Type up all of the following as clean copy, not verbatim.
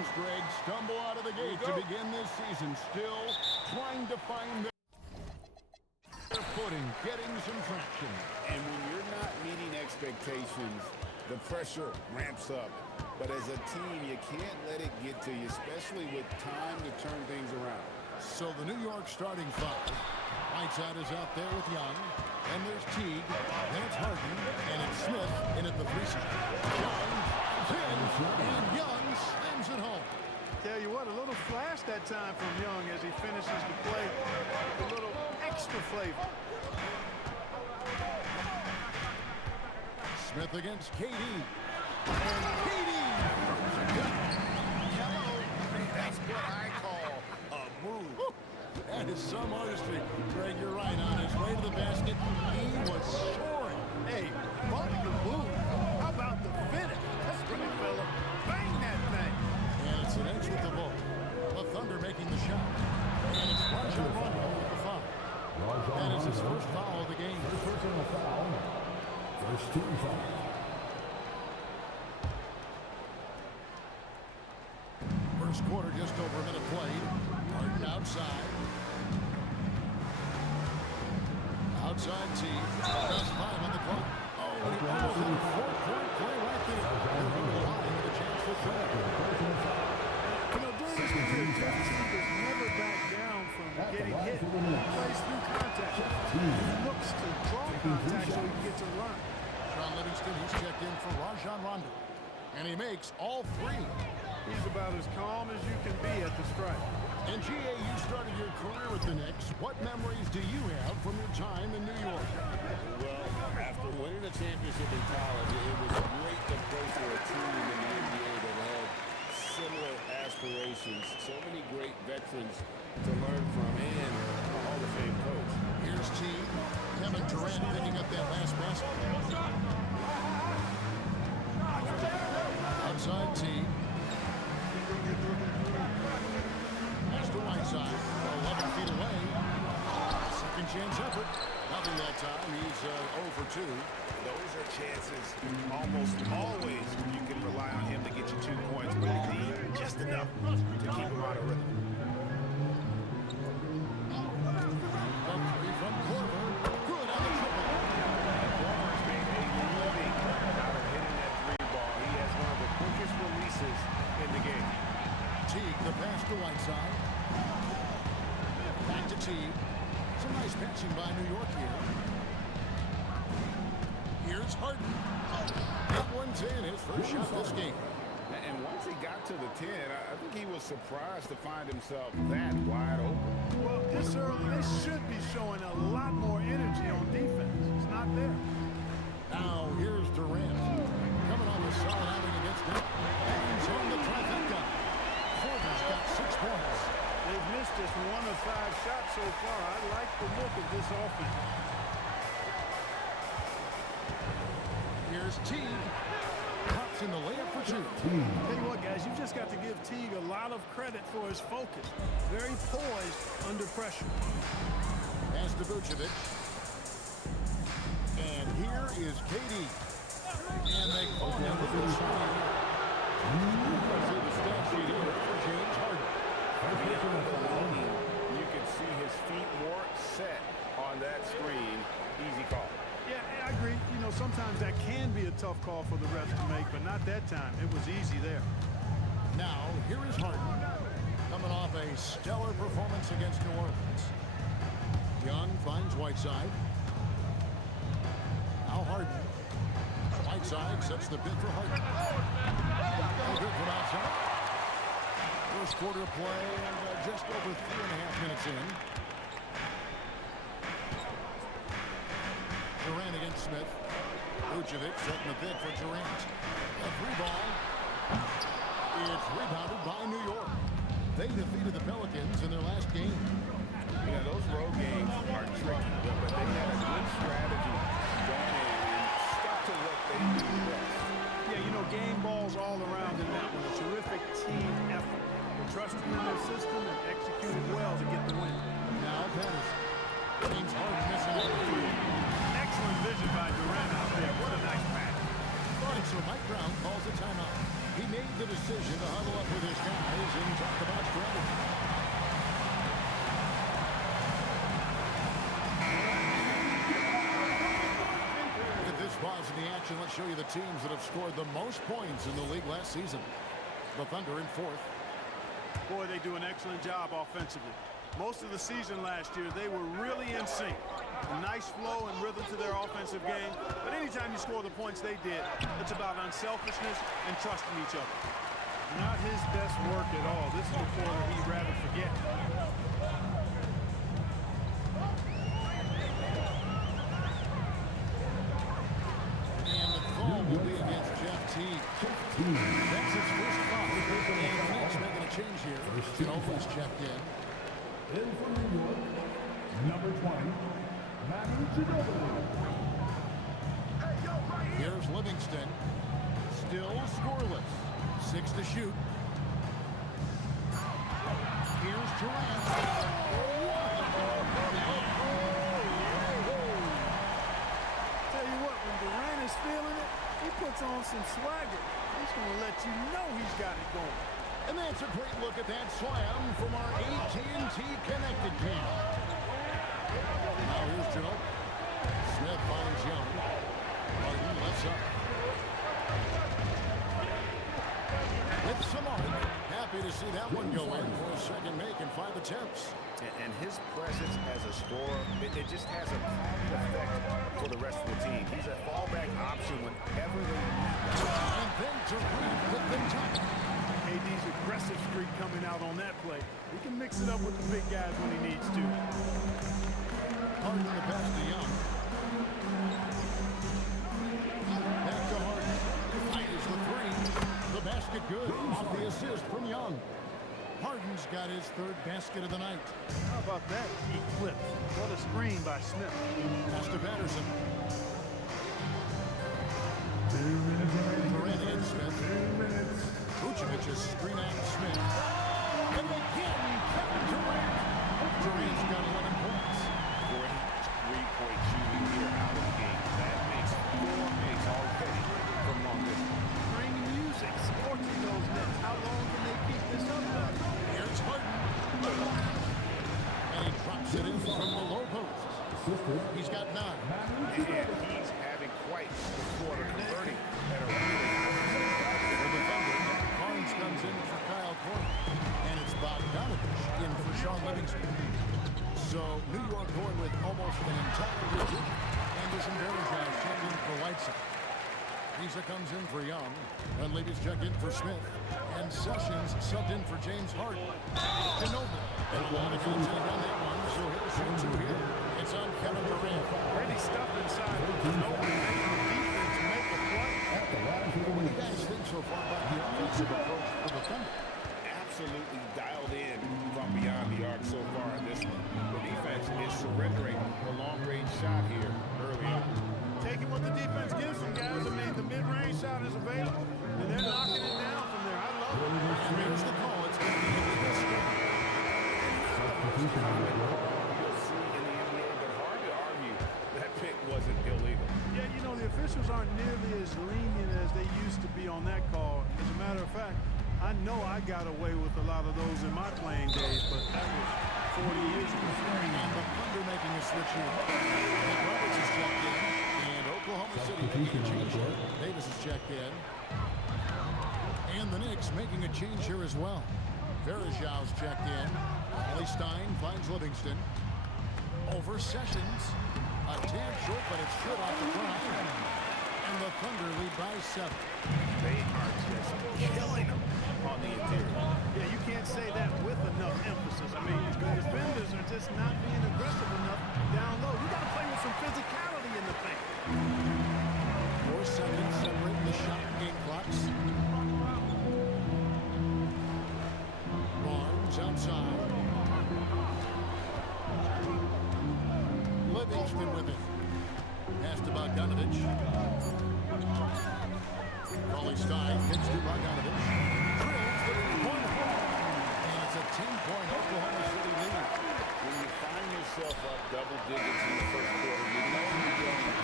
teams, Greg, stumble out of the gate to begin this season, still trying to find their footing, getting some traction. And when you're not meeting expectations, the pressure ramps up. But as a team, you can't let it get to you, especially with time to turn things around. So the New York starting five. Whiteside is out there with Young. And there's Teague. Then it's Harden. And it's Smith in at the 3 side. Young drives in. And Young slams it home. Tell you what, a little flash that time from Young as he finishes the play with a little extra flavor. Smith against KD. And KD. That's what I call a move. Woo. That is some artistry. Greg, you're right. On his way to the basket, he was soaring. Hey, bump the move. How about the finish? That's right, fella. Bang that thing. And it's an inch with the ball. The Thunder making the shot. And it's Rajon Rondo with the foul. That is his first foul of the game. Personal foul. First team foul. First quarter, just over a minute played. Harden outside. Outside team. That's 5 on the clock. Oh, and he almost had a 4-point play right there. They're going to line with a chance for threat. You know, during this year, this team has never backed down from getting hit. He plays through contact. He looks to draw contact so he can get to the line. Sean Livingston, he's checked in for Rajon Rondo. And he makes all 3. He's about as calm as you can be at the strike. And G.A., you started your career with the Knicks. What memories do you have from your time in New York? Well, after winning a championship in college, it was great to play for a team in the NBA that had similar aspirations. So many great veterans to learn from and a Hall of Fame coach. Here's T. Kevin Durant picking up that last basket. Outside T. Pass to Whiteside. 11 feet away. Second chance effort. Nothing that time. He's 0 for 2. Those are chances almost always you can rely on him to get you 2 points, but you need just enough to keep him out of rhythm. The 3 from Korver. Good on the triple. Korver's made a living out of hitting that 3 ball. He has one of the quickest releases in the game. Teague, the pass to Whiteside. Back to Teague. Some nice passing by New York here. Here's Harden. That one's in, his first shot this game. And once he got to the 10, I think he was surprised to find himself that wide open. Well, this early, they should be showing a lot more energy on defense. It's not there. Now, here's Durant. Coming off a solid outing against them. Hangs on the trifecta. Korver's got 6 points. They've missed just 1 of 5 shots so far. I like the look of this offense. Here's Teague. Pops in the layup for 2. Tell you what, guys, you've just got to give Teague a lot of credit for his focus. Very poised under pressure. Pass to Vucevic. And here is KD. And they call him with the screen. Let's see the stat sheet here for James Harden. You can see his feet more set on that screen. Easy call. Yeah, I agree. You know, sometimes that can be a tough call for the refs to make, but not that time. It was easy there. Now, here is Harden. Coming off a stellar performance against New Orleans. Young finds Whiteside. Now Harden. Whiteside sets the bid for Harden. No good from outside. First quarter of play and just over 3.5 minutes in. Durant against Smith. Vucevic setting the bid for Durant. A 3 ball. It's rebounded by New York. They defeated the Pelicans in their last game. Yeah, those road games are tricky, but they had a good strategy going in and stuck to what they do best. Yeah, you know, game balls all around in that one. A terrific team effort. They trusted in their system and executed well to get the win. Now Patterson. James Harden missing out the field. Excellent vision by Durant out there. What a nice pass. All right, so Mike Brown calls a timeout. He made the decision. decision to huddle up with his guys and talk about strategy. At this pause in the action, let's show you the teams that have scored the most points in the league last season. The Thunder in fourth. Boy, they do an excellent job offensively. Most of the season last year, they were really in sync. A nice flow and rhythm to their offensive game. But anytime you score the points they did, it's about unselfishness and trusting each other. Not his best work at all. This is a quarter he'd rather forget. And the call will be against Jeff Teague. That's his first foul. And the Knicks making a change here. Ginobili's checked in. In from New York, number 20, Manu Ginobili. Here's Livingston. Still scoreless. 6 to shoot. Here's Durant. Tell you what, when Durant is feeling it, he puts on some swagger. He's going to let you know he's got it going. And that's a great look at that slam from our AT&T Connected cam. Now here's Ginobili. Smith finds Young. Harden lefts up. With some art. Happy to see that one go in for a second make in 5 attempts. And his presence as a scorer, it just has a calming effect for the rest of the team. He's a fallback option whenever they need him. And then Durant with the top. KD's aggressive streak coming out on that play. He can mix it up with the big guys when he needs to. Harden the pass to Young. Back to Harden. Fires the three. The basket good. Off the assist from Young. Harden's got his third basket of the night. How about that? Eclipse. What a screen by Smith. Pass to Patterson. 2 minutes remaining. Durant and Smith. 2 minutes. Vucevic's screen out Smith. And again, Kevin Durant. Durant's got 11 points. Great three-point shooting here out of the game. That makes 4 makes already from long distance. Bring music, scorching those nets. How long can they keep this up? Here's Harden. And he drops it in from the low post. He's got 9. And he's having quite the quarter converting at a really For the Thunder, Barnes comes in for Kyle Korver. And it's Bogdanovich in for Sean Livingston. So New York going with almost an entire digit. Anderson Varejao checked in for Whiteside. Risa comes in for Young. And Levy's checked in for Smith. And Sessions subbed in for James Harden. Ginobili. And a lot of contact on that one. So he'll shoot 2 here. It's on Kevin Durant. Pretty stuff inside. Nobody making the defense make a play. What do you guys think so far about the offensive approach for the Thunder? absolutely dialed in from beyond the arc so far in this one. The defense is surrendering the long-range shot here early on. Taking what the defense gives them, guys. I mean, the mid-range shot is available, and they're knocking it down from there. I love it. And there's the call. It's going to be illegal. You'll see in the NBA, but hard to argue that pick wasn't illegal. Yeah, you know, the officials aren't nearly as lenient as they used to be on that call. As a matter of fact, I know I got away with a lot of those in my playing days, but that was 40 years ago. And the Thunder making a switch here. And Roberts is checked in. And Oklahoma City making a change here. Davis is checked in. And the Knicks making a change here as well. Varejau's checked in. Ollie Stein finds Livingston. Over Sessions. A tad short, but it's good off the front. And the Thunder lead by 7. They are just killing them on the interior. Yeah, you can't say that with enough emphasis. I mean, the defenders are just not being aggressive enough down low. You got to play with some physicality in the paint. 4 seconds separating the shot and game clocks. Barnes outside. Livingston with it. Pass to Bogdanovich. Ollie Stein hits to Bogdanovich. Drills the three-pointer. And it's a 10-point Oklahoma City lead. When you find yourself up double digits in the first quarter, you know you're going to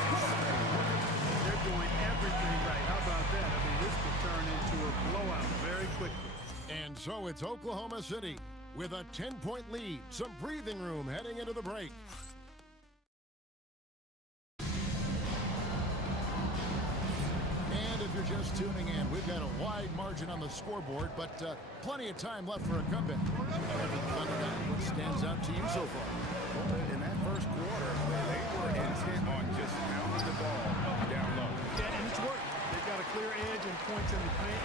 They're doing everything right. How about that? I mean, this could turn into a blowout very And so it's Oklahoma City with a 10-point lead. Some breathing room heading into the break. And if you're just tuning in, we've got a wide margin on the scoreboard, but plenty of time left for a comeback. What stands out to you so far? In that first quarter, they were intent on just pounding the ball down low. Yeah, and it's working. They've got a clear edge and points in the paint.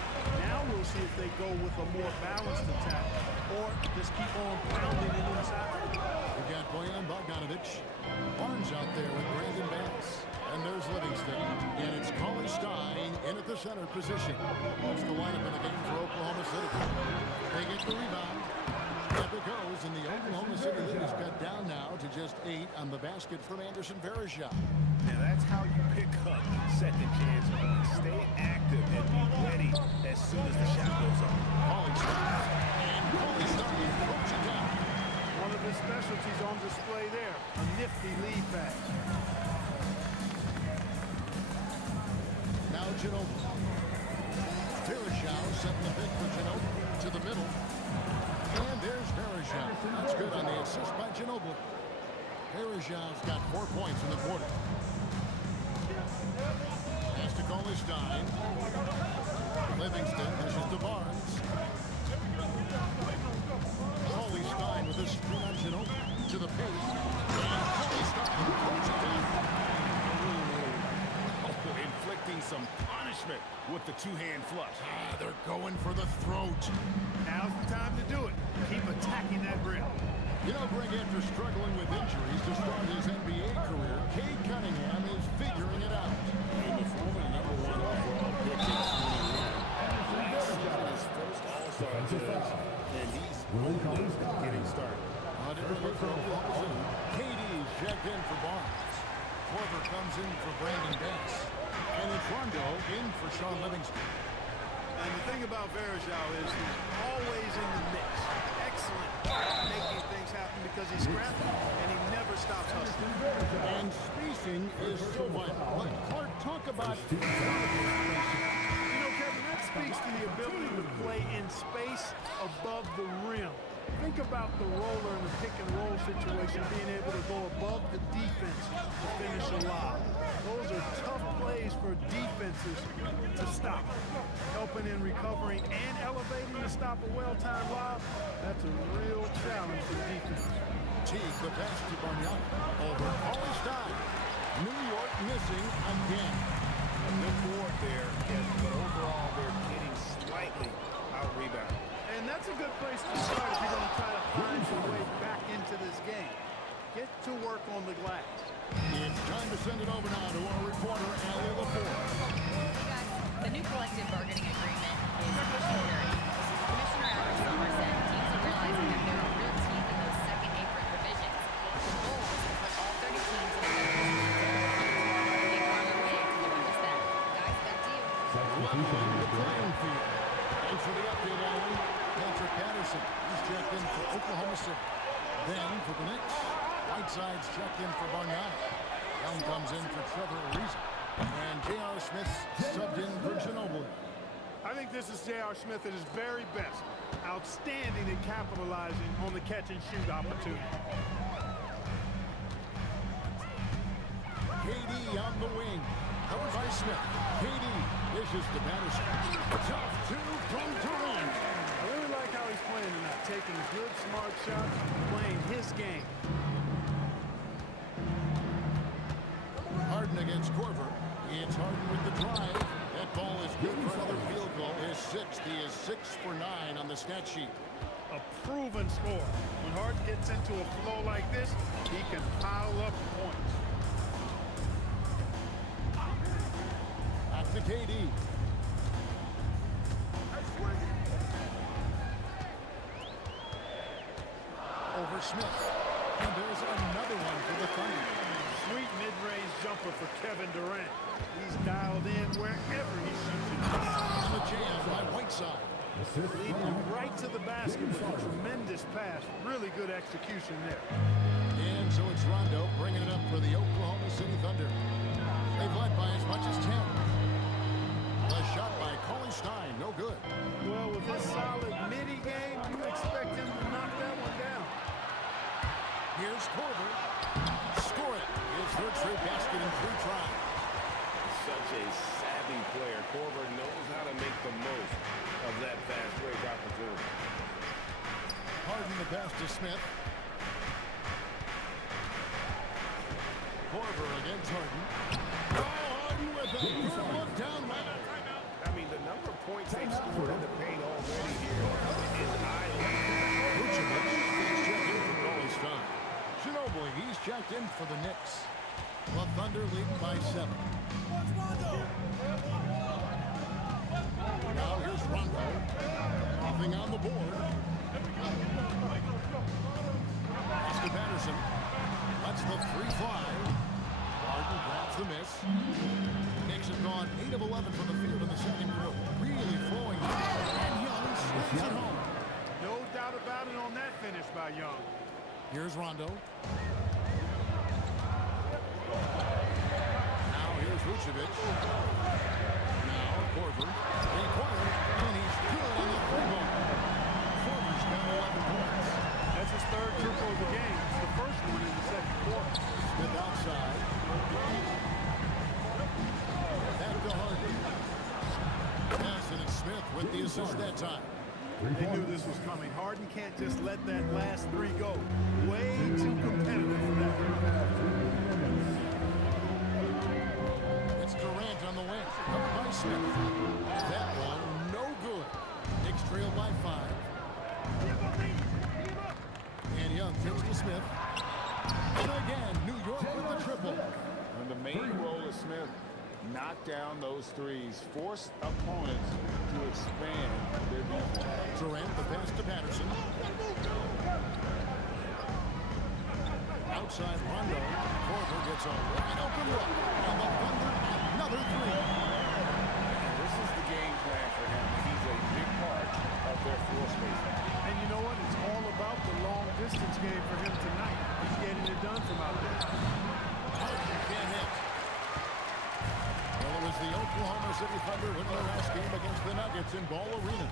Now we'll see if they go with a more balanced attack or just keep on pounding it inside. We've got Bojan Bogdanovic. Barnes out there with Brandon Bass. And there's Livingston. And it's Cauley Stein in at the center position. That's the lineup in the game for Oklahoma City. They get the rebound. Up it goes, and the Oklahoma City lead is cut down now to just 8 on the basket from Anderson Varejao. Now that's how you pick up second chance points. Stay active and be ready as soon as the shot goes on. Cauley Stein. And Cauley Stein puts it down. One of his specialties on display there. A nifty lead pass. Now Ginobili. Varejao setting the pick for Ginobili to the middle. And there's Varejao. That's good on the assist by Ginobili. Varejao's got 4 points in the quarter. Pass to Cauley Stein. Livingston dishes to Barnes. Cauley Stein with a screen on Ginobili to the paint. And Cauley Stein pulls it down. Inflicting some punishment with the two-hand flush. They're going for the throat. Now's the time to do it. Keep attacking that rim. You know, Greg, after struggling with injuries to start his NBA career, Cade Cunningham is figuring it out. And the former number 1 overall pick in 2021. Last season, his first All-Star appearance, and he's only getting started. KD's checked in for Barnes. Korver comes in for Brandon Bass. And it's Rondo in for Sean Livingston. And the thing about Varejao is he's always in the mix. Excellent making things happen because he's scrappy and he never stops hustling. And spacing is so vital. But Clark, talk about... You know, Kevin, that speaks to the ability to play in space above the rim. Think about the roller in the pick-and-roll situation, being able to go above the defense to finish a lob. Those are tough plays for defenses to stop. Helping in recovering and elevating to stop a well-timed lob, that's a real challenge for the defense. Teague, the pass to Bargnani. Over Cauley Stein. New York missing again. A good board there, but overall they're getting slightly out-rebounded. And that's a good place to start if you're going to try to find your way back into this game. Get to work on the glass. It's time to send it over now to our reporter, Allie LaFleur. The new collective bargaining agreement is pushing parity. Commissioner Adam Silver said teams are realizing that there are real teeth in those second apron provisions. The goal is to put all 30 teams in the They're on their way to doing just that. Guys, back to you. Leveling the playing field. Thanks for the update, Allie. Patrick Patterson, he's checked in for Oklahoma City. Then for the Knicks, Whiteside's checked in for Bargnani. Young comes in for Trevor Ariza. And J.R. Smith subbed in for Ginobili. I think this is J.R. Smith at his very best. Outstanding at capitalizing on the catch-and-shoot opportunity. KD on the wing. Covered by Smith. KD dishes to Patterson. Tough two from Durant. I really like how he's playing tonight. Taking good, smart shots, playing his game. Harden against Korver. It's Harden with the drive. That ball is good for another field goal. His 6th. He is 6 for 9 on the stat sheet. A proven scorer. When Harden gets into a flow like this, he can pile up points. Back to KD. Over Smith. And there's another one for the Thunder. Sweet mid-range jumper for Kevin Durant. He's dialed in wherever he shoots it. On the jam by Whiteside. Leading right to the basket with a tremendous pass. Really good execution there. And so it's Rondo bringing it up for the Oklahoma City Thunder. They've led by as much as 10. A shot by Cauley Stein, no good. Well, with his solid midi straight basket in 3 tries. Such a savvy player. Korver knows how to make the most of that fast break opportunity. Harden the pass to Smith. Korver against Harden. Oh, Harden with a good look down right. I mean, the number of points they've scored in the paint already here is eye-opening. Vucevic is checked in for Goldie's time. Ginobili, he's checked in for the Knicks. The Thunder lead by 7. Now here's Rondo. Nothing on the board. Pass to Patterson. Lets the 3 fly. Harden grabs the miss. Knicks have gone 8 of 11 from the field in the second quarter. Really flowing. And Young slams it home. No doubt about it on that finish by Young. Here's Rondo. Now here's Vucevic. Now Korver. Three-pointer. And he's good on the 3-ball. Korver's got 11 points. That's his 3rd triple of the game. It's the first one in the second quarter. Smith outside. Back to Harden. Yes, and it's Smith with the assist that time. They knew this was coming. Harden can't just let that last 3 go. Way too competitive for that. It's Durant on the wing. Covered by Smith. That one, no good. Knicks trail by 5. And Young kicks to Smith. And again, New York with the triple. And the main role of Smith, knock down those threes, force opponents to expand their defense. Durant, the pass to Patterson. Outside Rondo. Korver gets a wide open look. And the Thunder, another 3. This is the game plan for him. He's a big part of their floor spacing. And you know what? It's all about the long distance game for him tonight. He's getting it done from out there. Harden can't hit. Well, it was the Oklahoma City Thunder winning their last game against the Nuggets in Ball Arena.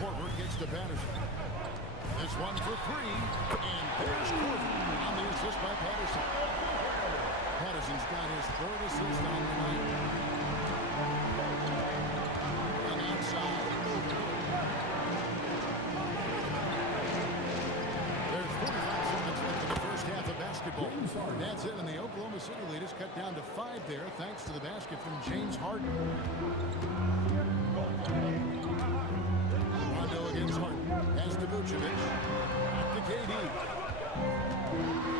Korver gets to Patterson. This one for 3. And there's Korver on the assist by Patterson. Patterson's got his 3rd assist on the night. And outside. There's 45 seconds left in the first half of basketball. That's it, and the Oklahoma City lead is cut down to 5 there, thanks to the basket from James Harden. Rondo against Harden. Pass to Vucevic. Back to KD.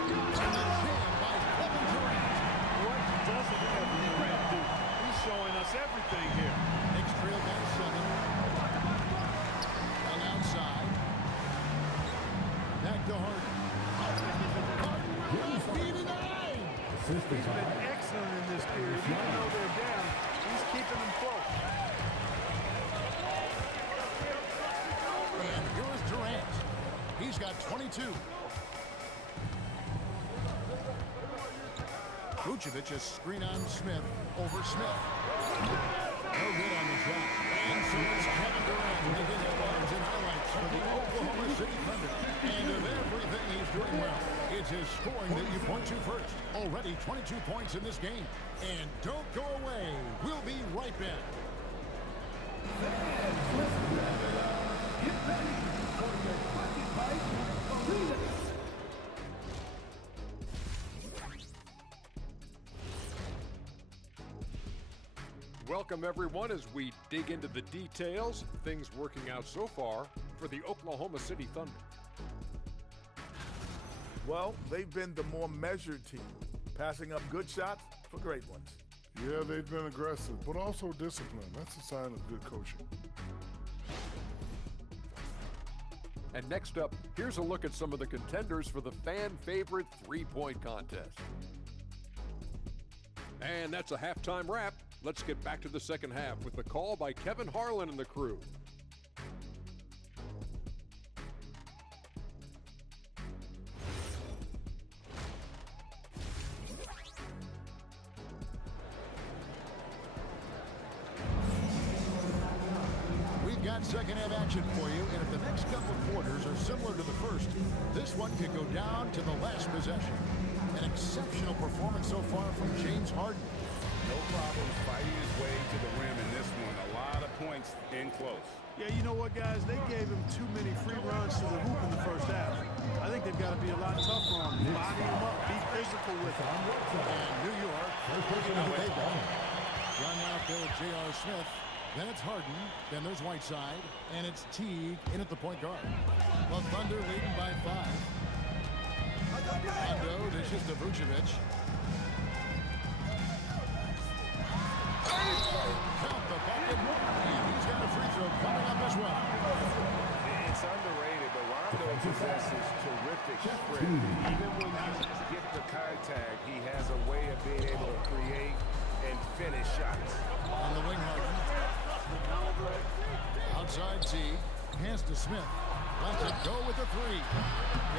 And the jam by Kevin Durant. What doesn't Kevin Durant do? He's showing us everything here. Knicks trail by 7. And outside. Back to Harden. He's been excellent in this period. Even though they're down, he's keeping them close. And here is Durant. He's got 22. Vucevic a screen on Smith over Smith. No good on the shot. And so it's Kevin Durant making headlines and highlights for the Oklahoma City Thunder. And of everything he's doing well, it's his scoring that you point to first. Already 22 points in this game. And don't go away. We'll be right back. Get ready for your Bucket Bite Arena. Welcome, everyone, as we dig into the details. Things working out so far for the Oklahoma City Thunder. Well, they've been the more measured team, passing up good shots for great ones. Yeah, they've been aggressive, but also disciplined. That's a sign of good coaching. And next up, here's a look at some of the contenders for the fan-favorite three-point contest. And that's a halftime wrap. Let's get back to the second half with the call by Kevin Harlan and the crew. We've got second half action for you, and if the next couple quarters are similar to the first, this one could go down to the last possession. An exceptional performance so far from James Harden. No problem fighting his way to the rim in this one. A lot of points in close. Yeah, you know what, guys? They gave him too many free runs to the hoop in the first half. I think they've got to be a lot tougher on him. Body him up, be physical with him. And New York, they've done. Young out there with J.R. Smith. Then it's Harden. Then there's Whiteside. And it's Teague in at the point guard. The Thunder leading by 5. Rondo dishes to Vucevic. Count the bucket. And he's got a free throw coming up as well. It's underrated, but Rondo possesses terrific sprint. Even when you get the contact, he has a way of being able to create and finish shots. On the wing, Harden. Outside T. Pass to Smith. Lets it go with a 3.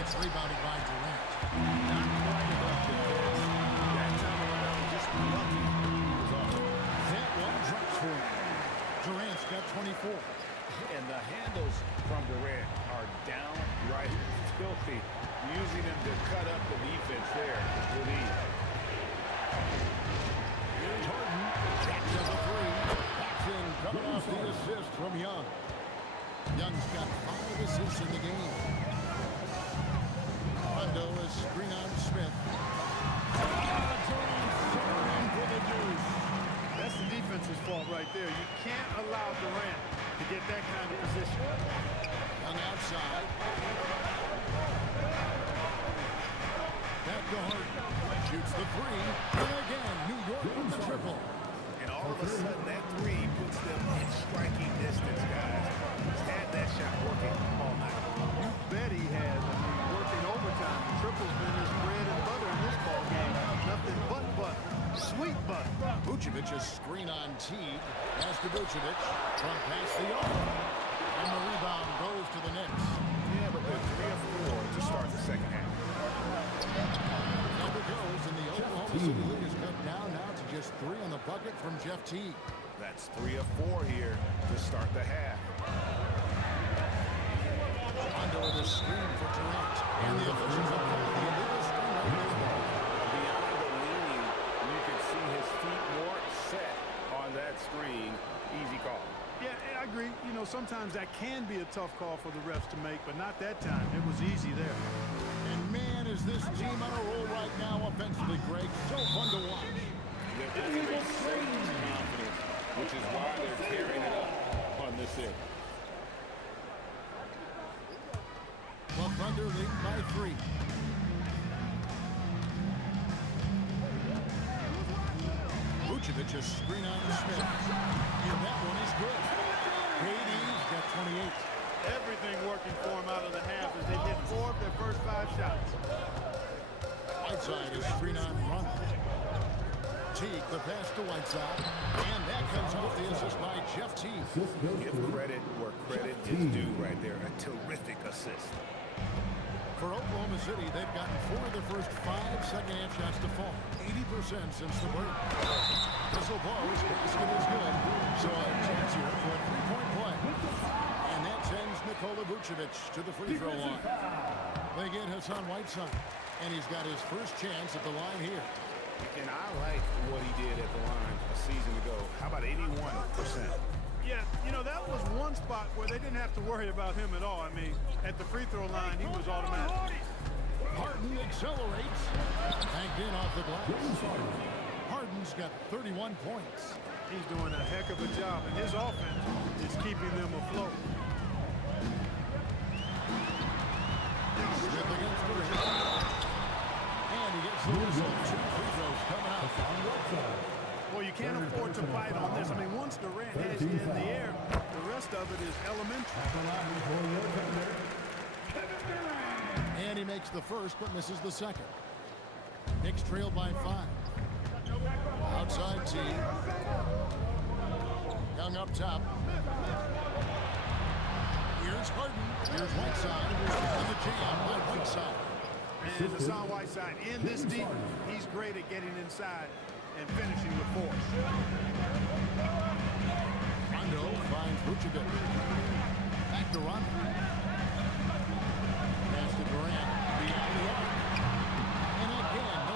It's rebounded by Durant. Not quite enough defense. That time around, just lucky. That one drops for him. Durant's got 24. And the handles from Durant are downright filthy, using them to cut up the defense there with ease. Here's Harden. Jacks up a 3. Backs in, coming off the assist from Young. Young's got 5 assists in the game. Rondo is screen on Smith. Durant for the deuce. That's the defense's fault right there. You can't allow Durant to get that kind of position. Young outside. Back to Harden. Shoots the 3. And again, New York with the triple. And all of a sudden, that 3 puts them in striking distance, guys. He's had that shot working all night. You bet he has. I mean, working overtime. The triple's been his bread and butter in this ball game. Nothing but butter. Sweet butter. Vucevic's screen on Teague. Pass to Vucevic. Trump pass the arm. And the rebound goes to the Knicks. Yeah, but they're 3 of 4 to start the second half. Number goes, and the Oklahoma City lead is cut down now to just 3 on the bucket from Jeff Teague. That's 3 of 4 here to start the half. Rondo with a screen for Durant. And the officials are calling the illegal screen right there. Beyond the leaning, you can see his feet more set on that screen. Easy call. Yeah, I agree. You know, sometimes that can be a tough call for the refs to make, but not that time. It was easy there. And man, is this team on a roll right now offensively, Greg. So fun to watch. They're playing with confidence, which is why they're carrying it up on this end. The Thunder lead by 3. Vucevic screen on Smith. And that one is good. KD's got 28. Everything working for him out of the half as they hit 4 of their first 5 shots. Whiteside is screen on run. Teague, the pass to Whiteside. And that comes off the assist by Jeff Teague. Give credit where credit is due right there. A terrific assist. For Oklahoma City, they've gotten 4 of their first 5 second-half shots to fall. 80% since the break. Whistle blows. Basket is good. So a chance here for a 3-point play. And that sends Nikola Vucevic to the free throw line. They get Hassan Whiteside. And he's got his first chance at the line here. And I like what he did at the line a season ago. How about 81%? Yeah, you know, that was one spot where they didn't have to worry about him at all. I mean, at the free throw line, he was automatic. Harden accelerates. Banked in off the glass. Harden's got 31 points. He's doing a heck of a job, and his offense is keeping them afloat. Smith against Durant. And he gets the whistle. 2 free throws coming out. Well, you can't afford to bite on this. I mean, once Durant has you in the air, the rest of it is elementary. And he makes the first, but misses the second. Knicks trail by 5. Outside T. Young up top. Here's Harden. Here's Whiteside. And the jam by Whiteside. And Hassan Whiteside in this deep, he's great at getting inside and finishing with force. Rondo finds Vucevic. Back to Rondo. Pass to Durant. Beyond the arc. And again, no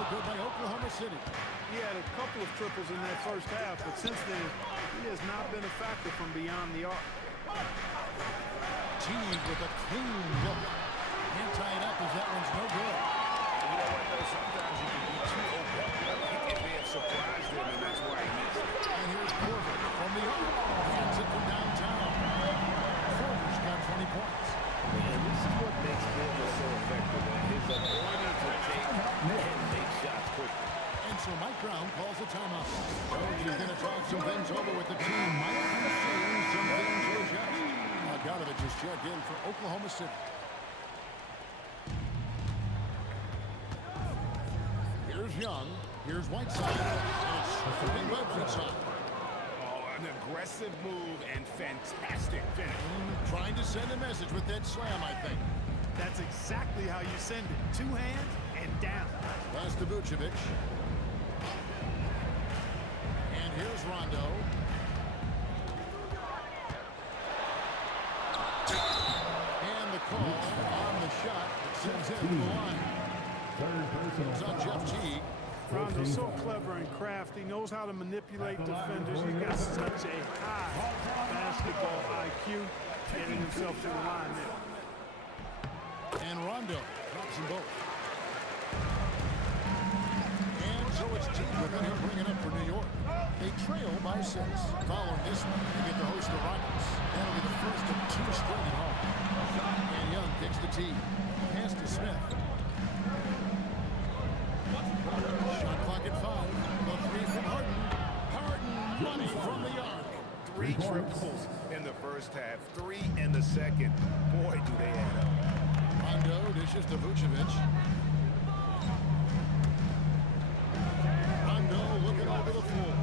couple of triples in that first half, but since then, he has not been a factor from beyond the arc. Teague with a clean look. Can't tie it up as that one's no good. You know what, though? Sometimes you can be too open. I think it may have surprised him, and that's why he missed it. And here's Corver from the arc. Hits it from downtown. Corver's got 20 points. And this is what makes him so effective. His ability to take and make shots quickly. And so Mike Brown calls a timeout. Jones is going to talk some things over with the team. Mike is seeing some things to adjust. Bogdanovich is checked in for Oklahoma City. Here's Young. Here's Whiteside. And it's swinging by Whiteside. Oh, an aggressive move and fantastic finish. Trying to send a message with that slam, I think. That's exactly how you send it. Two hands and down. Pass to Vucevic. And here's Rondo. And the call on the shot sends him to the line. It's on Jeff Teague. Rondo's so clever and crafty, knows how to manipulate defenders. He's got such a high basketball IQ, getting himself to the line there. And Rondo drops them both. And so it's Teague with him bringing it up for New York. They trail by 6. Following this one, they get to host the Rockets. That'll be the first of 2 straight at home. And Young kicks to Teague. Pass to Smith. Shot clock at 5. The 3 from Harden. Harden, money from the arc. 3 triples in the first half, 3 in the second. Boy, do they add up. Rondo dishes to Vucevic. Rondo looking over the floor.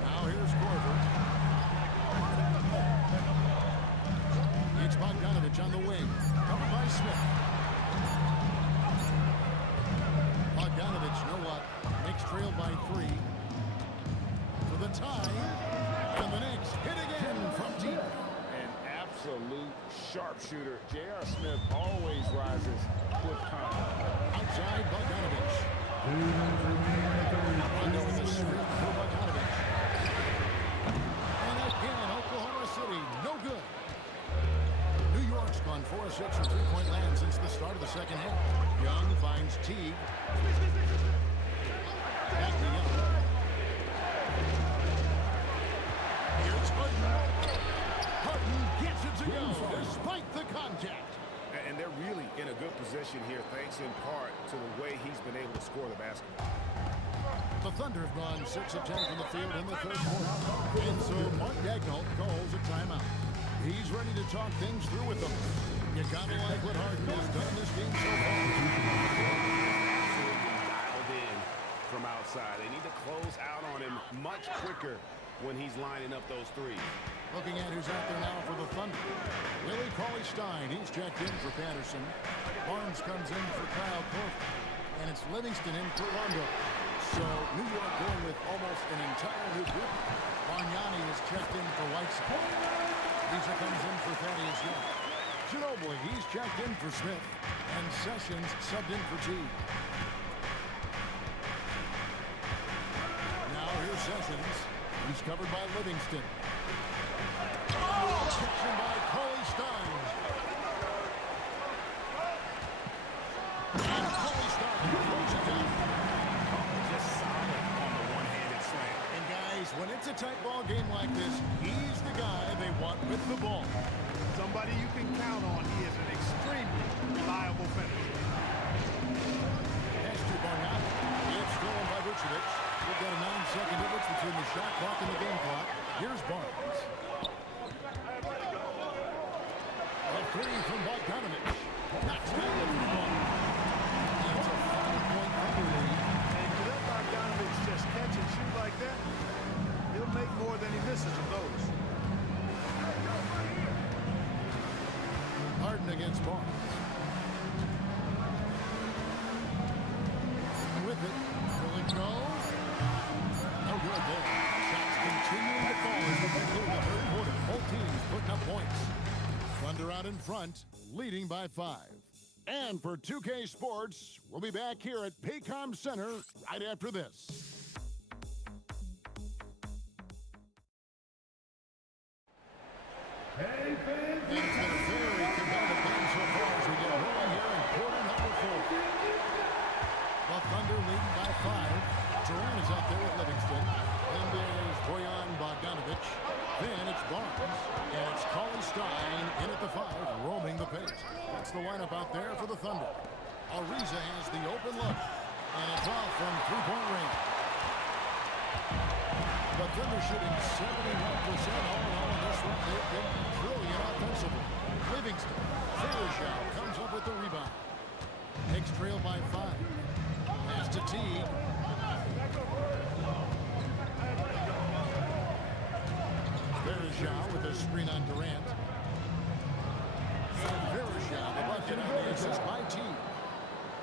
Now here's Corver. It's Bogdanovich on the wing. Covered by Smith. Bogdanovich, you know what? Makes trail by 3. For the tie. And the Knicks hit again from deep. An absolute sharpshooter. J.R. Smith always rises with confidence. Outside Bogdanovich. Rondo in the street for Bogdanovich. And again, Oklahoma City, no good. New York's gone 4-6 from three-point land since the start of the second half. Young finds Teague. Back to Young. Here's Harden. Harden gets it to go despite the contact. And they're really in a good position here, thanks in part to the way he's been able to score the basketball. The Thunder have gone 6 of 10 from the field in the third quarter. And so Mark Daigneault calls a timeout. He's ready to talk things through with them. You gotta like what Harden has done in this game so far. Dialed in from outside. They need to close out on him much quicker when he's lining up those threes. Looking at who's out there now for the Thunder. Willie Cauley-Stein, he's checked in for Patterson. Barnes comes in for Kyle Korver. And it's Livingston in for Rondo. So New York going with almost an entire new group. Bargnani is checked in for Whiteside. Lisa comes in for Thaddeus Young. Ginobili, he's checked in for Smith. And Sessions subbed in for Teague. Now here's Sessions. He's covered by Livingston. Protection by Cauley-Stein. And Cauley-Stein throws it down. Just solid on the one-handed slam. And guys, when it's a tight ball game like this, he's the guy they want with the ball. Somebody you can count on. He is an extremely reliable finisher. Pass to Bargnani. It's stolen by Vucevic. We've got a 9-second difference between the shot clock and the game clock. Here's Barnes. A 3 from Bogdanovich. Knocks down the rebound. That's a 5-point Thunder lead. And you let Bogdanovich just catch and shoot like that, he'll make more than he misses of those. Harden against Barnes. With it. Will it go? No good there. Shots continuing to fall as we conclude the third quarter. Both teams putting up points. Thunder out in front, leading by 5. And for 2K Sports, we'll be back here at Paycom Center right after this. And it's been a very competitive game so far as we get rolling here in quarter number 4. The Thunder leading by 5. Durant is out there with Livingston. And there's Bojan Bogdanovic. Then it's Barnes. And it's Cauley Stein in at the 5, roaming the pace. That's the lineup out there for the Thunder. Ariza has the open look. And a draw from three-point range. The Thunder shooting 71% all in all in this one. They've been brilliant offensively. Livingston, Fairchild comes up with the rebound. Knicks trail by 5. Pass to Teague. Fairchild with a screen on Durant. And Fairchild, the bucket on the assist by Teague.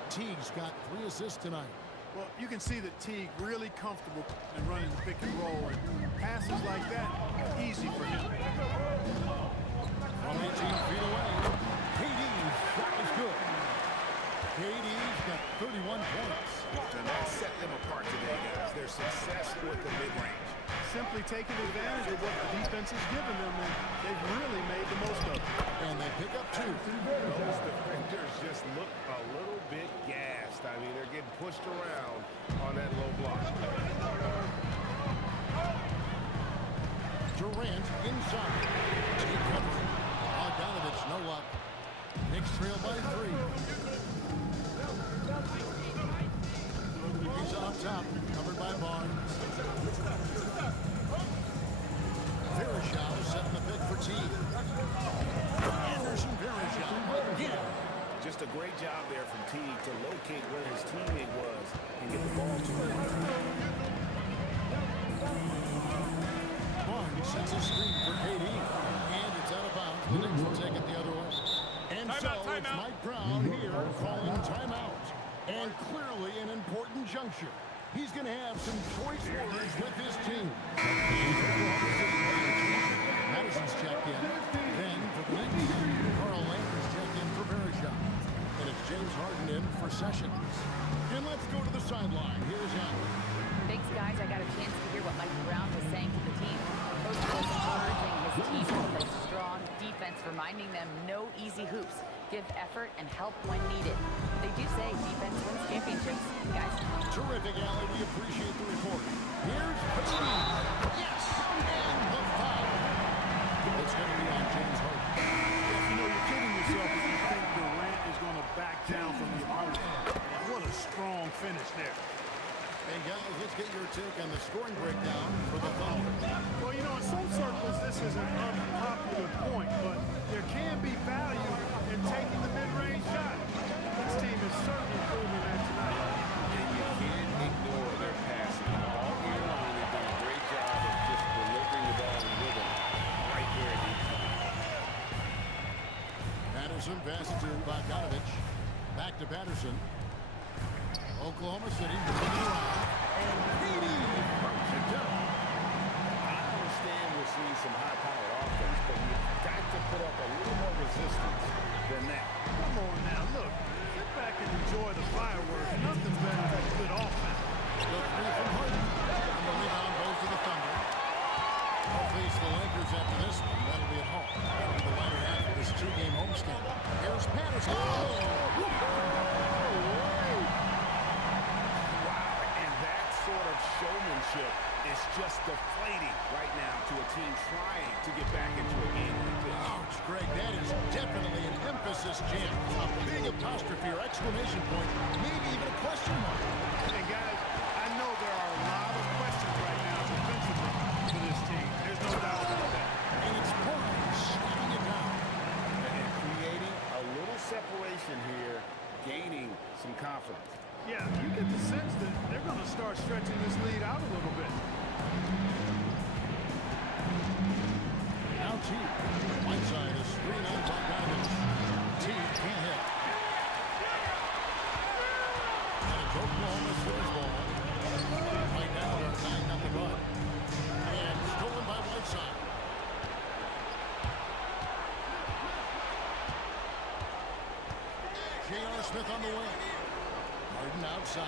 Teague's got 3 assists tonight. Well, you can see that Teague really comfortable in running the pick and roll, and passes like that, easy for him. From 18 feet away, KD's shot is good. KD's got 31 points. And that set them apart today, guys. Their success with the mid-range. Simply taking advantage of what the defense has given them, and they've really made the most of it. And they pick up 2. Those defenders just look a little bit gassed. I mean, they're getting pushed around on that low block. Durant inside. Team covering. Bogdanovic no luck. Knicks trail by 3. He's up top, covered by Barnes. Fairchild setting the pick for Teague. Anderson Fairchild again. Just a great job there from Teague to locate where his teammate was and get the ball to him. Barnes sets a screen for KD, and it's out of bounds. The Knicks will take it the other way. And it's Mike Brown here calling timeout. And clearly an important juncture. He's going to have some choice words with his team. Madison's checked in. Then for the Knicks, Carl Landry's checked in for Fairchild. And it's James Harden in for Sessions. And let's go to the sideline. Here's Allen. Thanks, guys. I got a chance to hear what Mike Brown was saying to the team. Coach was encouraging his team to play strong defense, reminding them no easy hoops. Give effort and help when needed. They do say defense wins championships, guys. Terrific, Allie. We appreciate the report. Here's Payne. Yes! And the foul. It's going to be on James Harden. You know, you're kidding yourself if you think Durant is going to back down from the opponent. What a strong finish there. And guys, let's get your take on the scoring breakdown for the Thunder. Well, you know, in some circles, this is an unpopular point, but there can be value in taking the mid-range shot. This team is certainly proving that tonight. And you can't ignore their passing. All year long, they've done a great job of just delivering the ball in rhythm right where it needs to be. Patterson passes to Bogdanovic. Back to Patterson. Oklahoma City moving around. And KD punches it down. I understand we're seeing some high-powered offense, but you've got to put up a little more resistance than that. Come on now, look. Sit back and enjoy the fireworks. Nothing better than good offense. The three from Harden. And the rebound goes to the Thunder. They'll face the Lakers after this one. That'll be at home. That'll be the latter half of this 2-game homestand. Here's Patterson. Showmanship is just deflating right now to a team trying to get back into a game like this. Ouch, Greg, that is definitely an emphasis jam. A big apostrophe or exclamation point, maybe even a question mark. And guys, I know there are a lot of questions right now defensively for this team. There's no doubt about that. And it's Barnes slamming it down. And creating a little separation here, gaining some confidence. Yeah, you get the sense that they're going to start stretching this lead out a little bit. Now Teague. Whiteside is screen on Bogdanovic. Teague can't hit. And it's Oklahoma City's ball. Right now they're 9-0 run. And stolen by Whiteside. J.R. Smith on the wing. Harden outside.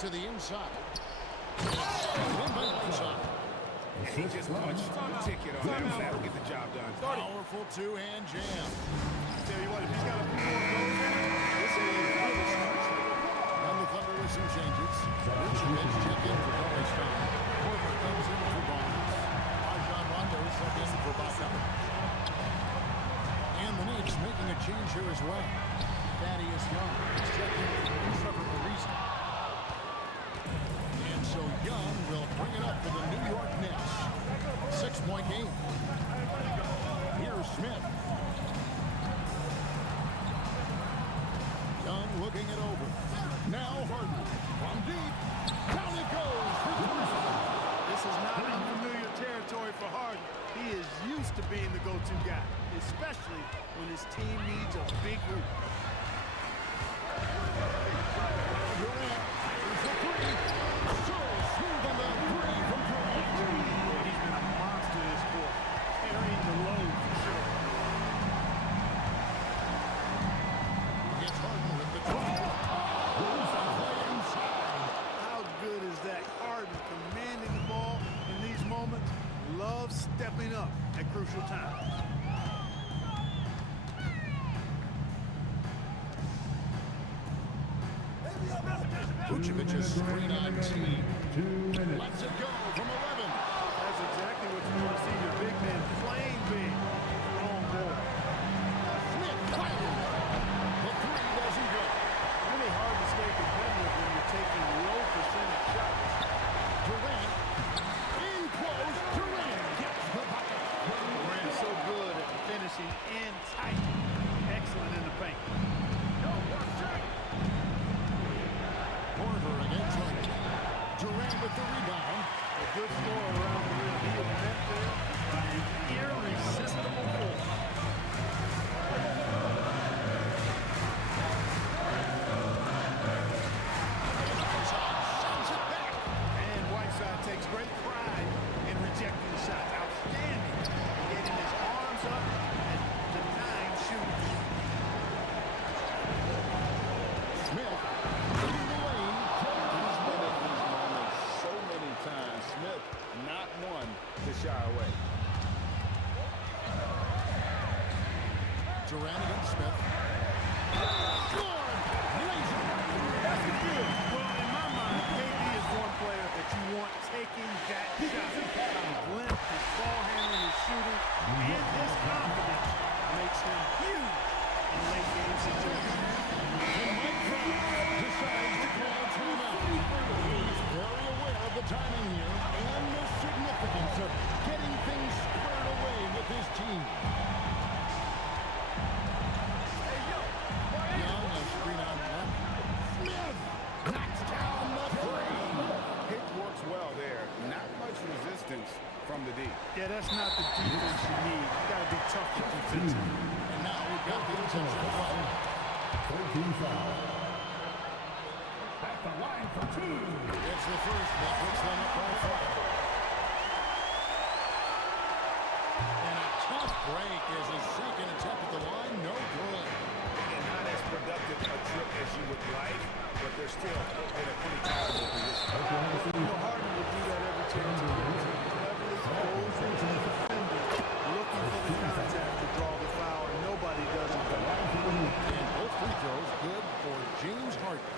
To the inside. Win by Whiteside. He just punched the ticket on that. That'll get the job done. Powerful two-hand jam. Tell you what, if he's got a few more of those in him, this is really starts. And the Thunder with some changes. Vucevic check in for Torres Stone. Porter comes in for Barnes. Rajon Rondo sub in for Baca. And the Knicks making a change here as well. Thaddeus Young is checking for Trevor Ariza. And so Young will bring it up for the New York Knicks. 6-point game. Here's Smith. Young looking it over. Now Harden from deep. Down it goes. This is not unfamiliar territory for Harden. He is used to being the go-to guy, especially when his team needs a big hoop. Durant is the three. So smooth on the three from Durant. He's been a monster this court, carrying the load for sure. Gets Harden with the 12. How good is that? Harden commanding the ball in these moments. Love stepping up at crucial times. Vucevic's screen on team. 2 minutes. Lets it go from 11. That's exactly what you want to see, your big man playing big on board. Smith fires. The three doesn't go. Really hard to stay competitive when you're taking low percentage shots. Durant in close. Durant gets the bucket. Durant is so good at finishing in tight. Excellent in the paint. Porter against Harden. Durant with the rebound. A good score around the rim. He is met there by an irresistible force. Sends it back. And Whiteside takes great pride in rejecting the shot. Outstanding. Getting his arms up and denying shooters. Smith leading the lane. He's been at these moments so many times. Smith, not one to shy away. Durant against Smith. Scored! Laser! That's the good. Well, in my mind, KD is one player that you want taking that shot. His length, his ball handling, his shooting, and his confidence makes him huge in late game situations. And Mike Brown decides to call timeout. He's very aware of the timing here and the significance of getting things squared away with his team. Young, a screen on left. Smith knocks down the three. Hit works well there. Not much resistance from the D. Yeah, that's not the defense you need. You got to be tough and defensive. And now we've got the intentional foul. 14 foul. At the line for 2. It's the first that puts them up by 5. And a tough break is his second attempt at the line. No good. And not as productive a trip as you would like, but they're still in a pretty comfortable position. You know, Harden would do that every chance he gets. He cleverly goes into the defender, looking for the contact to draw the foul, and nobody does it better. And both free throws good for James Harden.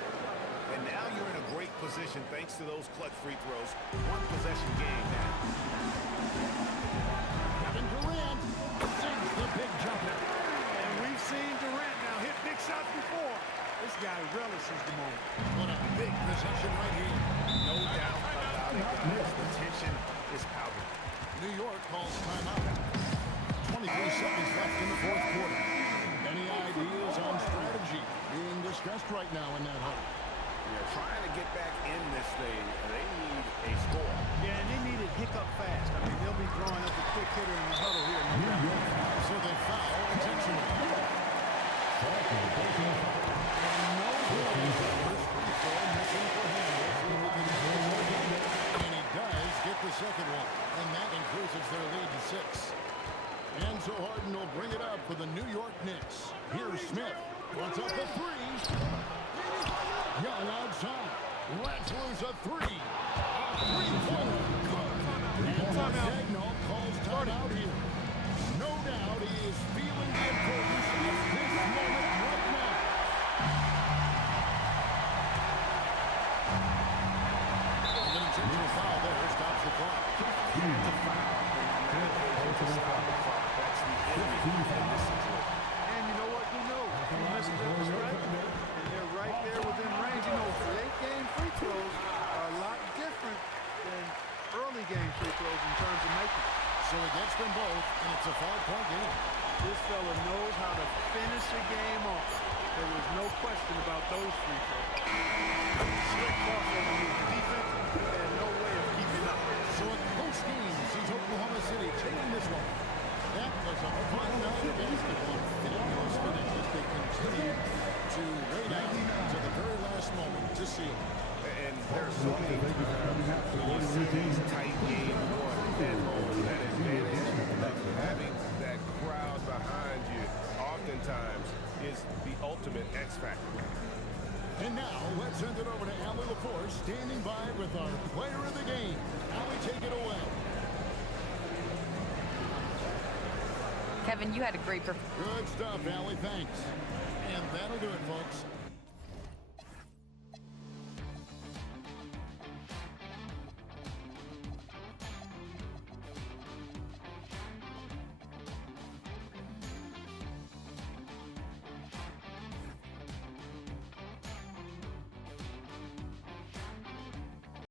And now you're in a great position thanks to those clutch free throws. One possession game now. Kevin Durant sinks the big jumper. And we've seen Durant now hit big shots before. This guy relishes the moment. What a big possession right here. No doubt about it, guys. The tension is palpable. New York calls timeout. 23 seconds left in the fourth quarter. Any ideas on strategy being discussed right now in that huddle? They're trying to get back in this thing. They need a score. Yeah, and they need it hiccup fast. I mean, they'll be drawing up a quick hitter in the huddle here. So they foul intentionally. And no good. First free throw missing for him. We'll see if he can get it again. And he does get the second one. And that increases their lead to 6. And so Harden will bring it up for the New York Knicks. Here's Smith. Wants up the three. Young outside. Lets loose a three. A three-pointer. Good. And timeout. Dagnall calls timeout here. No doubt he is feeling the importance of this moment right now. And an intentional foul there stops the clock. The foul, and not able to stop the clock. That's the enemy in this situation. And you know what? You know, you miss a triple strike, and they're right there within range. You know, late-game free throws are a lot different than early-game free throws in terms of making. So he gets them both, and it's a 5-point game. This fella knows how to finish a game off. There was no question about those free throws. Slick crossover move. Defense had no way of keeping up. So a close game sees Oklahoma City taking this one. That was a fun night of basketball. And in those finishes, they continue to wait out to the very last moment to seal. And there's so many times when you see these tight game one at home, that advantage of having that crowd behind you oftentimes is the ultimate X factor. And now, let's send it over to Allie LaForce, standing by with our player of the game. Allie, take it away. Kevin, you had a great performance. Good stuff, Allie. Thanks. And that'll do it, folks.